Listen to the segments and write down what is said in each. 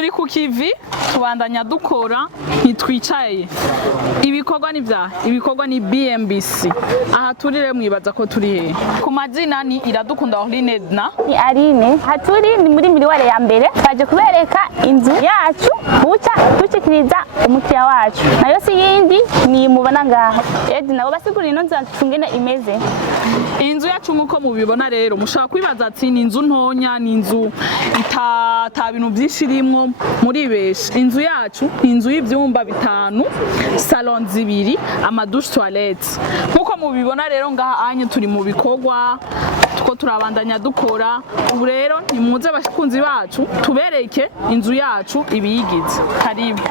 turi ku kivi tubandanya dukora ntitwicaye. Ibikorwa ni vya ibikorwa ni bmbc. Aha turi rero mwibaza ko turi he? Ku mazina ni Iradukunda Orline na ni Arine. Haturi ni muri miliware ya mbere twaje kubereka inzu yacu buca dushikiriza umukiriya wacu nayo si yindi ni mubona ngaha. Nabo basigura ino nzu tungene imeze. Inzu yacu nkuko mubibona rero mushaka kwibaza ati ni inzu ntonya, ni inzu ita bintu byinshi irimwo muri beshe. Inzu yacu ni inzu y'ivyumba bitanu, salon zibiri, amadushe toilette. Nkuko mubibona rero ngaha anye turi mu bikorwa tuko turabandanya dukora. Ubu rero nimuze abakunzi bacu tubereke inzu yacu ibiyigize. Karibu.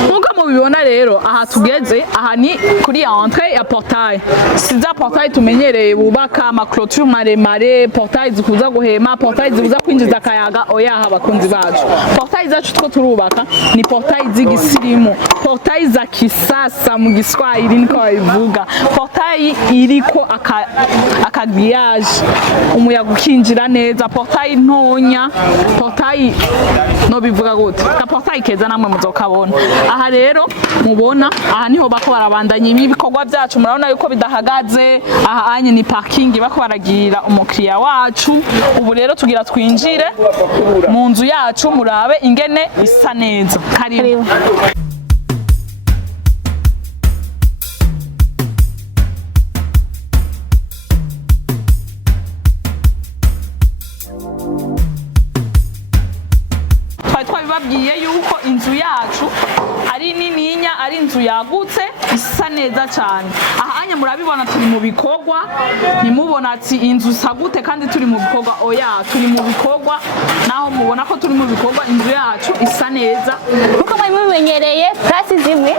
Nkuko mubibona rero aha tugeze, aha ni kuri entrée ya portail. Siza portail tumenyereye bubaka ama clôture maremare, portail zikuza guhema, portail zibuza kwinjiza akayaga. Oya aha bakunzi bacu, portail zacu two turubaka ni portail z'igisirimu, portail za kisasa mu Giswahili niko babivuga, portail iriko aka grillage umuyaga ukinjira neza, portail ntonya, portail no bivuga gute ka portail keza namwe muzokabona. Aha rero mubona aha niho bako barabandanya ibikorwa byacu, murabona yuko bidahagaze. Aha anye ni parking bako baragira umukiriya wacu. Ubu rero tugira twinjire mu nzu yacu murabe ingene isa neza. Karibu. Twabibabwiye yuko inzu yacu ari nininya, ari inzu yagutse isa neza cyane. Aha anye murabibona turi mu bikorwa, nimubona ati inzu sagute kandi turi mu bikorwa. Oya turi mu bikorwa, naho mubona ko turi mu bikorwa. Inzu yacu isa neza kuko mwari mumenyereye plasi zimwe.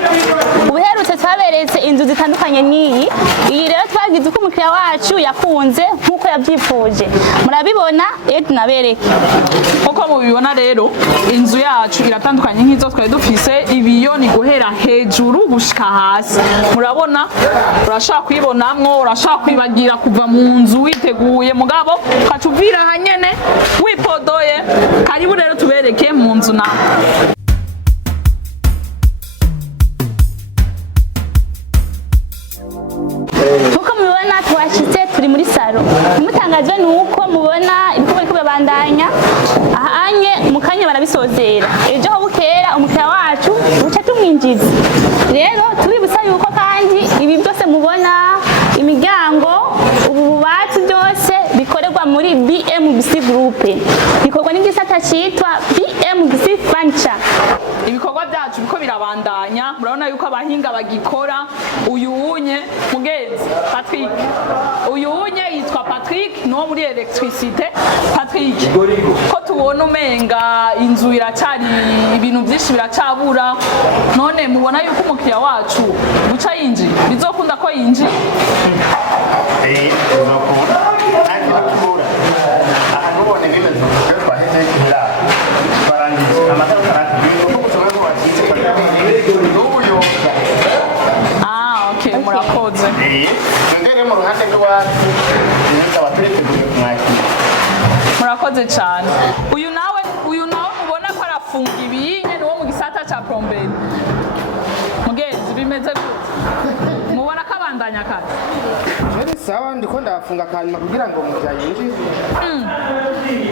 Ubuherutse twaberetse inzu zitandukanye n'iyi. Iyi rero twagize uko umukiriya wacu yakunze nkuko yabyifuje, murabibona. Nabereke uko mubibona rero inzu yacu iratandukanye nk'izo twari dufise. Ibiyo ni guhera hejuru gushika hasi, murabona. Urashaka kwibonamwo, urashaka kwibagira kuva mu nzu witeguye, mugabo ukatuvira hanyene wipodoye. Karibu rero tubereke mu nzu na uko mubibona twashitse turi muri salo. Umutangazwe nuko mubona ibikorwa biko babandanya. Aha anye mukanya barabisozera, ejo ho bukera umukiriya wacu buca tumwinjiza. Rero tuributsa yuko kandi ibi byose mubona imiryango ububati byose bikorerwa muri bmbc group, bikorwa n'igisata cyitwa bmbc furniture. Ibikorwa byacu biko birabandanya, murabona yuko abahinga bagikora. Uyu unye mugenzi Patrick, uyu unye yitwa Patrick, no muri electricité. Patrick, ko tubona umenga inzu iracari ibintu byinshi biracabura, none mubona yuko umukiriya wacu guca yinji bizokunda ko yinji? Uzokunda kandi bakibura aha nubone ngene twaheze kira barangije amatara karatu ko kutoba ko watitse n'ubuyo. Okay, murakoze. Ndere mu ruhande rwacu neza baturiteguye kumwakira. Murakoze cyane. Uyu nawe mubona ko arafunga ibiyinye niwo mu gisata ca plomberi. Mugenzi bimeze gute? Mubona ko abandanya akazi? Sawa ndiko ndafunga kanyuma kugira ngo mujyayinje.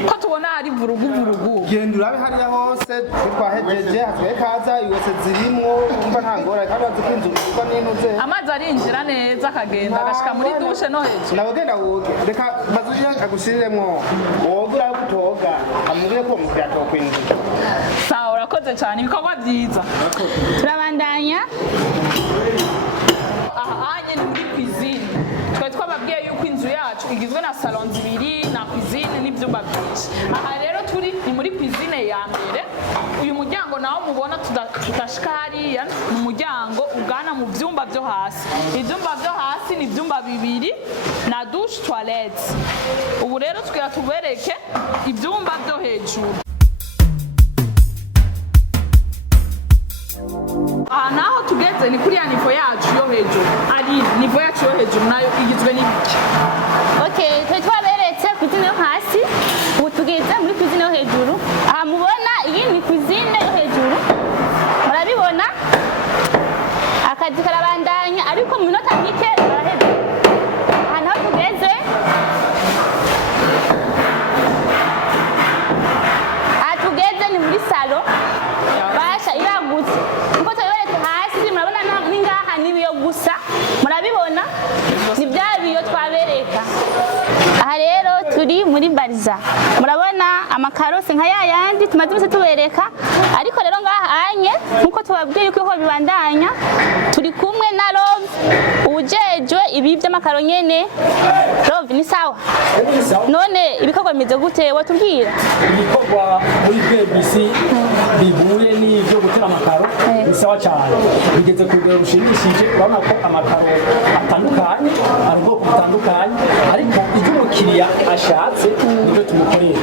Ko tubona ari vurugu. Genda urabe hariya hose twahejeje hatwe kaza yose zirimwo umva ntangora kandi bazikinzu kuko n'intuze. Amazi arinjira neza akagenda agashika muri dushe no hejuru. Nawe genda woge reka bazuye agushiriremwo woge urabe kutoga amubwire ko mukiriya tokwinjira. Sawa urakoze cyane, ibikorwa byiza. Turabandanya. Aha anye ni muri cuisine. Twababwiye yuko inzu yacu igizwe na salon zibiri na cuisine n'ibyumba byinshi. Aha rero turi ni muri cuisine ya mbere. Uyu muryango nawo mubona tutashika hariya ni umuryango ugana mu byumba byo hasi. Ibyumba byo hasi ni ibyumba bibiri na douche toilette. Ubu rero twira tubereke ibyumba byo hejuru. Aha naho tugeze ni kuri ya nivo yacu yo hejuru. Ari nivo yacu yo hejuru nayo igizwe n'ibiki? Okay, twaberetse kuzine yo hasi. Ubu tugeze muri kuzine yo hejuru. kuza murabona amakarose nka yayandi tumaze iminsi tubereka ariko rero ngaha anye nkuko tubabwiye yuko bibandanya turi kumwe na Love ujejwe ibi by'amakaro nyene. Love ni sawa none ibikorwa bimeze gute watubwira? Ibikorwa muri bmbc bihuye n'ivyo gutera amakaro ni sawa cyane, bigeze ku rugero rushimishije. Urabona ko amakaro atandukanye ari ubwoko butandukanye, ariko ibyo umukiriya ashatse nibyo tumukorera.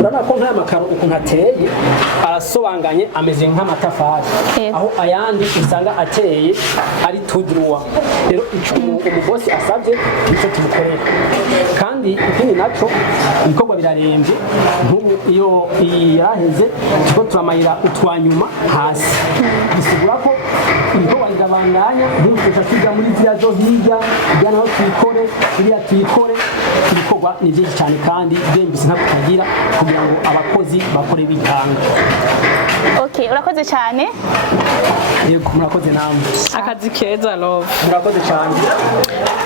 Urabona ko nk'aya makaro ukuntu ateye arasobanganye ameze nk'amatafari, aho ayandi usanga ateye ari tudruwa. Rero icyo umubosi asabye nicyo tumukorera, kandi ikindi naco ibikorwa birarembye. Nk'ubu iyo yaheze tuko turamayira utwanyuma hasi, bisigura ko ibikorwa birabandanya. Ntibifasha kwiga muri ziriya zo hirya kugira naho tuyikore iriya tuyikore. Ibikorwa ni byinshi cyane kandi bmbc ntabwo tugira kugira ngo abakozi bakore bitanga. Okay, urakoze cyane. Yego murakoze namwe. Akazi keza Love. Murakoze cyane.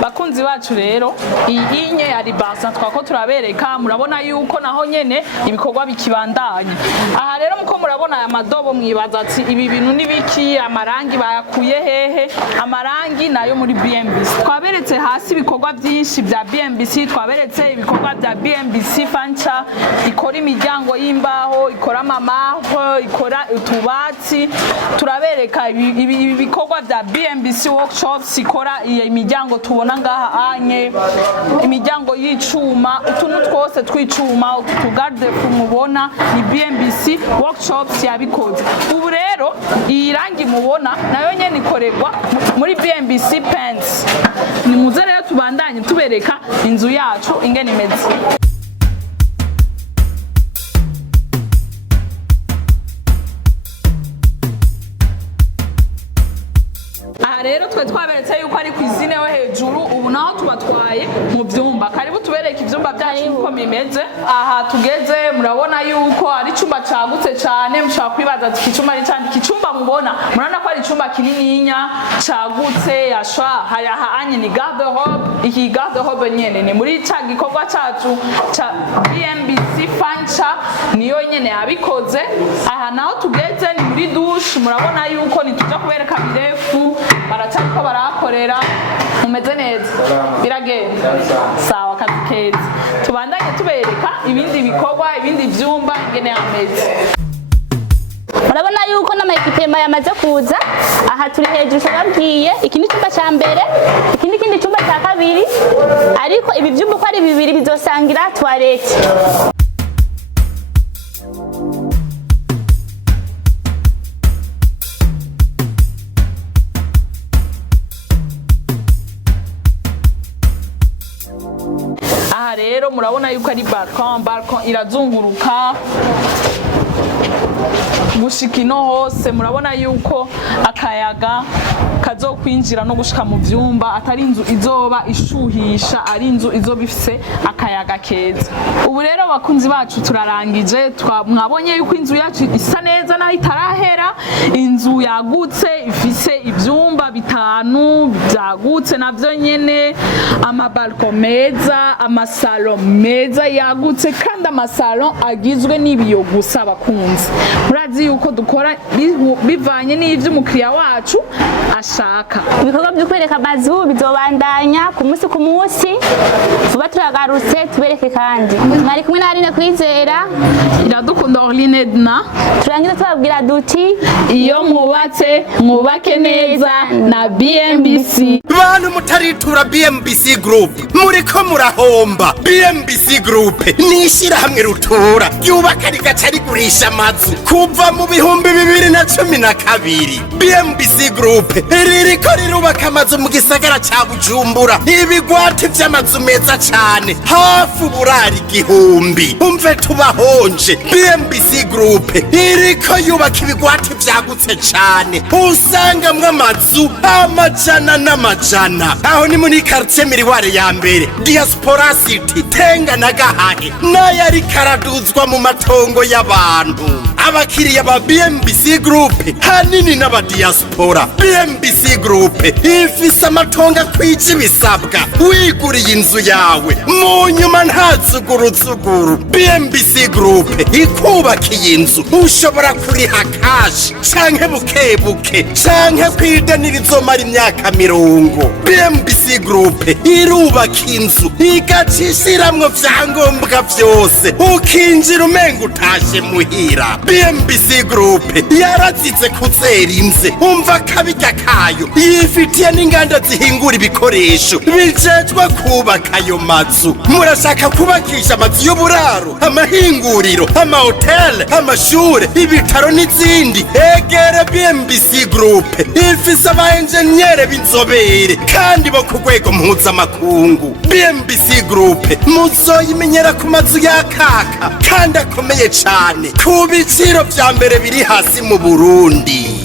Bakunzi bacu rero iyi nye ari basa twako turabereka, murabona yuko naho nyene ibikorwa bikibandanya. Aha rero muko murabona aya madobo mwibaza ati ibi bintu nibiki, amarangi bayakuye hehe? Amarangi nayo muri bmbc. Twaberetse hasi ibikorwa byinshi bya bmbc, twaberetse ibikorwa bya bmbc fancha ikora imiryango y'imbaho, ikora amamaho, ikora utubati. Turabereka ibi bikorwa bya bmbc workshops, ikora imiryango tubona ngaha anye, imiryango y'icuma, utuntu twose tw'icuma, utugarde kumubona ni bmbc workshops yabikoze. Ubu rero iyi rangi mubona nayo nyene ikorerwa muri bmbc paints. Ni muze rero tubandanye tubereka inzu yacu ingene imeze. Rero twe twaberetse yuko ari kwizine yo hejuru, ubu naho tubatwaye mu byumba. Karibu tubereka ivyumba byacu uko bimeze. Aha tugeze murabona yuko ari icumba cagutse cyane, mushaka kwibaza ati icumba ari cyane. Icumba mubona murana ko ari icumba kinininya cagutse, yashwa hari aha anye ni garde robe. Iki garde robe nyene ni muri ca gikorwa cacu ca bmbc fancha niyo nyene yabikoze. Aha naho tugeze ni muri douche, murabona yuko nituja kubereka birefu baracyariko barakorera. Umeze neza biragenda sawa, kazi keza. Tubandanye tubereka ibindi bikorwa, ibindi vyumba ingene ameze. Murabona yuko n'amayekipema yamaze kuza. Aha turi hejuru twababwiye iki ni cyumba cya mbere, ikindi cyumba cya kabiri, ariko ibi byumba uko ari bibiri bizosangira toilette. Aha rero murabona yuko ari balcon irazunguruka gushika ino hose. Murabona yuko akayaga kazokwinjira no gushika mu vyumba, atari inzu izoba ishuhisha, ari inzu izoba ifise akayaga keza. Ubu rero bakunzi bacu turarangije, mwabonye yuko inzu yacu isa neza naho itarahera. Inzu yagutse ifise ivyumba bitanu byagutse navyo nyene, amabalcon meza, amasalo meza yagutse, kandi amasalo agizwe n'ibiyo gusa. Bakunzi murazi yuko dukora bivanye n'ivyo umukiriya wacu ashaka. Ibikorwa byo kwereka amazu bizobandanya ku munsi ku munsi. Vuba turagarutse tubereke kandi. Mwari kumwe na Aline Kwizera, Iradukunda Orline Edna. Turangiza tubabwira duti iyo mwubatse mwubake neza na bmbc. Bantu mutaritura bmbc group muriko murahomba. bmbc group ni ishirahamwe rutura ryubaka rigaca rigurisha amazu kuva mu bihumbi 2012. bmbc group ririko rirubaka amazu mu gisagara ca Bujumbura, ibigwati vy'amazu meza cane hafi uburari 1000. Umve tubahonje, bmbc group iriko yubaka ibigwati vyagutse cane, usangamwe amazu amajana n'amajana. Aho ni muri quartier Miriware ya mbere, Diaspora City, Tenga na Gahahe, n'ayari karaduzwa mu matongo y'abantu. abakiriya ba bmbc group hanini n'abadiaspora. bmbc group ifise amatongo akwije ibisabwa. wiguriye inzu yawe mu nyuma nta tsuguru. bmbc group ikubakiye inzu ushobora kuriha kashi canke bukebuke canke kwidanira izomara imyaka 40. bmbc group irubaka inzu igacishiramwo vyangombwa vyose ukinjira umenga utashe muhira. bmbc group yarazize kuzera imze umva kabirya kayo yifitiye n'inganda zihingura ibikoresho bijejwe kubaka ayo mazu. murashaka kubakisha amazu y'uburaro, amahinguriro, amahoteli, amashure, ibitaro n'izindi? egere bmbc group ifise aba enjeniyere b'inzobere kandi bo ku rwego mpuzamakungu. bmbc group muzoyimenyera ku mazu y'akaka kandi akomeye cane ku biciro vya mbere biri hasi mu Burundi.